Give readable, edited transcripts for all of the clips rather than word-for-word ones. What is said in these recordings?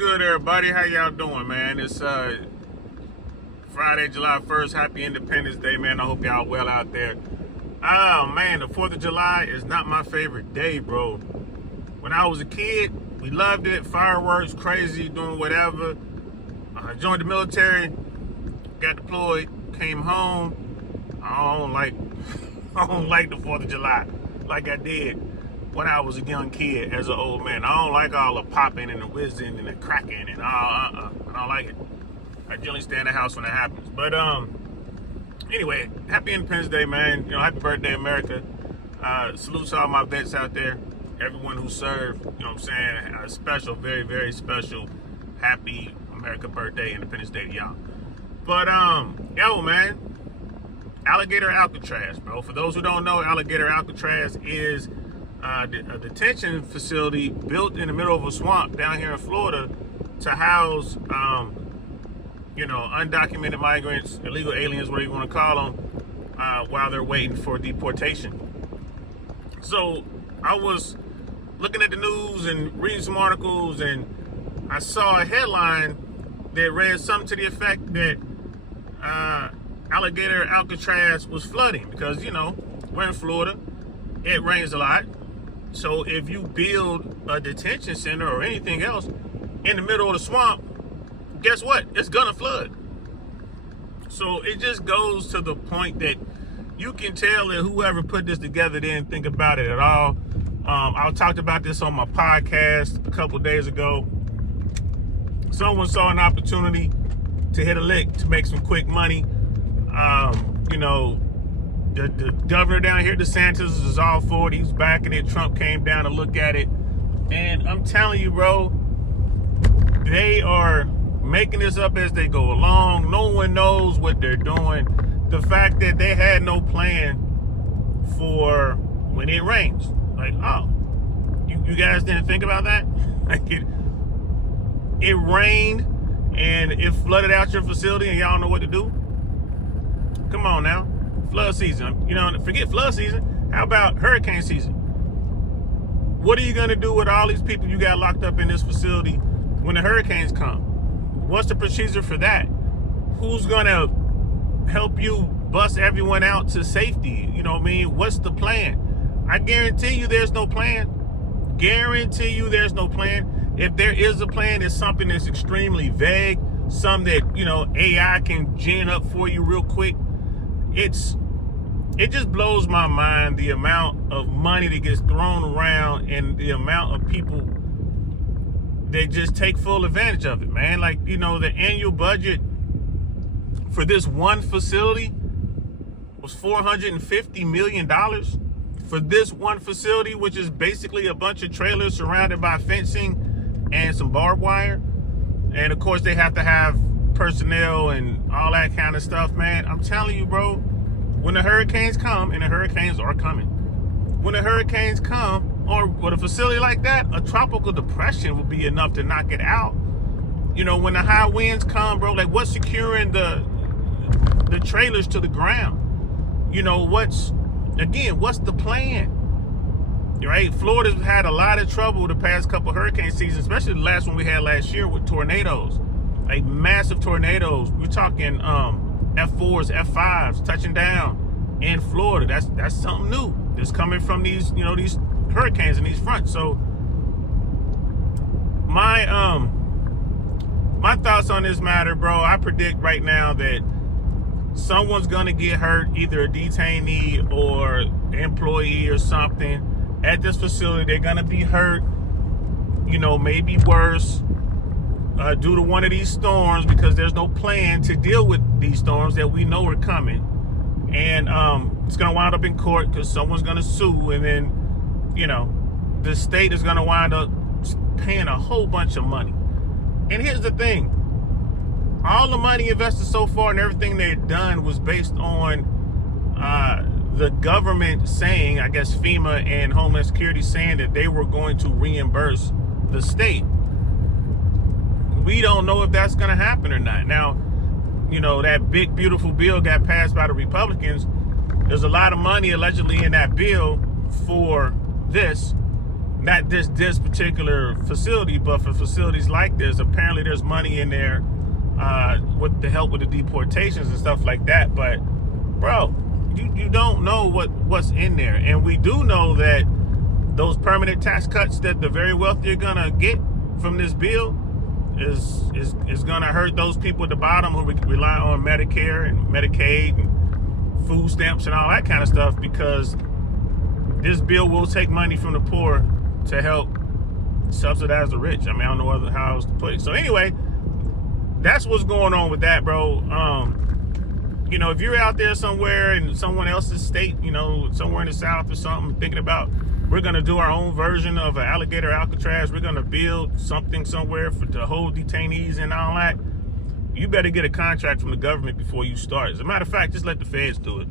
good, everybody? How y'all doing, man? It's Friday, July 1st. Happy Independence Day, man. I hope y'all well out there. Oh, man, the 4th of July is not my favorite day, bro. When I was a kid, we loved it. Fireworks, crazy, doing whatever. I joined the military, got deployed, came home. I don't like the 4th of July like I did when I was a young kid as an old man. I don't like all the popping and the whizzing and the cracking and all. I don't like it. I generally stay in the house when it happens. But anyway, happy Independence Day, man. You know, happy birthday, America. Salute to all my vets out there, everyone who served. You know what I'm saying? A special, very, very special, happy America birthday, Independence Day to y'all. But yo, man, Alligator Alcatraz, bro. For those who don't know, Alligator Alcatraz is a detention facility built in the middle of a swamp down here in Florida to house, undocumented migrants, illegal aliens, whatever you want to call them, while they're waiting for deportation. So I was looking at the news and reading some articles, and I saw a headline that read something to the effect that Alligator Alcatraz was flooding because, you know, we're in Florida. It rains a lot. So if you build a detention center or anything else in the middle of the swamp, guess what? It's gonna flood. So it just goes to the point that you can tell that whoever put this together didn't think about it at all. I talked about this on my podcast a couple days ago. Someone saw an opportunity to hit a lick to make some quick money. The governor down here, DeSantis, is all for it. He's backing it. Trump came down to look at it. And I'm telling you, bro, they are making this up as they go along. No one knows what they're doing. The fact that they had no plan for when it rains. Like, oh, you guys didn't think about that? Like it rained and it flooded out your facility and y'all don't know what to do? Come on now. Flood season. You know, forget flood season. How about hurricane season? What are you going to do with all these people you got locked up in this facility when the hurricanes come? What's the procedure for that? Who's going to help you bust everyone out to safety? You know what I mean? What's the plan? I guarantee you there's no plan. Guarantee you there's no plan. If there is a plan, it's something that's extremely vague, something that, you know, AI can gin up for you real quick. It just blows my mind the amount of money that gets thrown around and the amount of people that just take full advantage of it, man. Like, you know, the annual budget for this one facility was $450 million for this one facility, which is basically a bunch of trailers surrounded by fencing and some barbed wire. And of course they have to have personnel and all that kind of stuff, man. I'm telling you, bro, when the hurricanes come, and the hurricanes are coming, when the hurricanes come, or with a facility like that, a tropical depression will be enough to knock it out. You know, when the high winds come, bro, like what's securing the trailers to the ground? You know, what's the plan? Right? Florida's had a lot of trouble the past couple hurricane seasons, especially the last one we had last year with tornadoes. Like massive tornadoes. We're talking F4s, F5s touching down in Florida. That's something new that's coming from these, you know, these hurricanes and these fronts. So my thoughts on this matter, bro, I predict right now that someone's gonna get hurt, either a detainee or employee or something at this facility. They're gonna be hurt, you know, maybe worse, due to one of these storms, because there's no plan to deal with these storms that we know are coming. And it's gonna wind up in court because someone's gonna sue, and then, you know, the state is gonna wind up paying a whole bunch of money. And here's the thing, all the money invested so far and everything they've done was based on the government saying, I guess FEMA and Homeland Security saying that they were going to reimburse the state. We don't know if that's going to happen or not. Now, you know, that big, beautiful bill got passed by the Republicans. There's a lot of money allegedly in that bill for this. not just this particular facility, but for facilities like this. Apparently there's money in there with the help with the deportations and stuff like that. But bro, you don't know what's in there. And we do know that those permanent tax cuts that the very wealthy are gonna get from this bill is gonna hurt those people at the bottom who rely on Medicare and Medicaid and food stamps and all that kind of stuff, because this bill will take money from the poor to help subsidize the rich. I mean, I don't know how else to put it. So anyway, that's what's going on with that, bro. You know, if you're out there somewhere in someone else's state, you know, somewhere in the South or something, thinking about, we're going to do our own version of an Alligator Alcatraz, we're going to build something somewhere to hold detainees and all that, you better get a contract from the government before you start. As a matter of fact, just let the feds do it.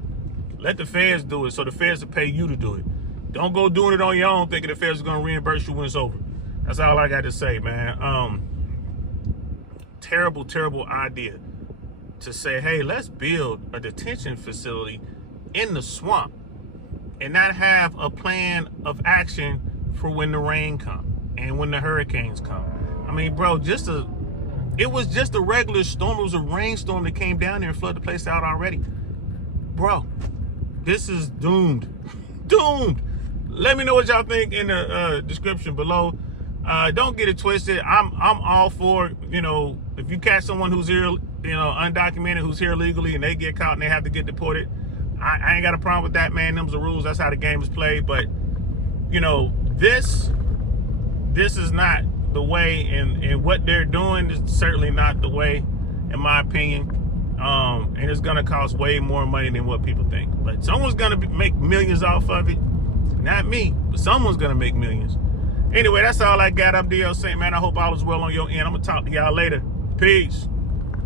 Let the feds do it so the feds will pay you to do it. Don't go doing it on your own thinking the feds are going to reimburse you when it's over. That's all I got to say, man. Terrible, terrible idea to say, hey, let's build a detention facility in the swamp and not have a plan of action for when the rain comes and when the hurricanes come. I mean, bro, it was just a regular storm. It was a rainstorm that came down there and flooded the place out already. Bro, this is doomed. Doomed. Let me know what y'all think in the description below. Don't get it twisted. I'm all for, you know, if you catch someone who's here, you know, undocumented, who's here illegally, and they get caught and they have to get deported, I ain't got a problem with that, man. Them's the rules. That's how the game is played. But, you know, this is not the way, and what they're doing is certainly not the way, in my opinion. And it's gonna cost way more money than what people think. But someone's gonna make millions off of it. Not me, but someone's gonna make millions. Anyway, that's all I got. I'm D.L. Saint, man. I hope all is well on your end. I'm gonna talk to y'all later. Peace.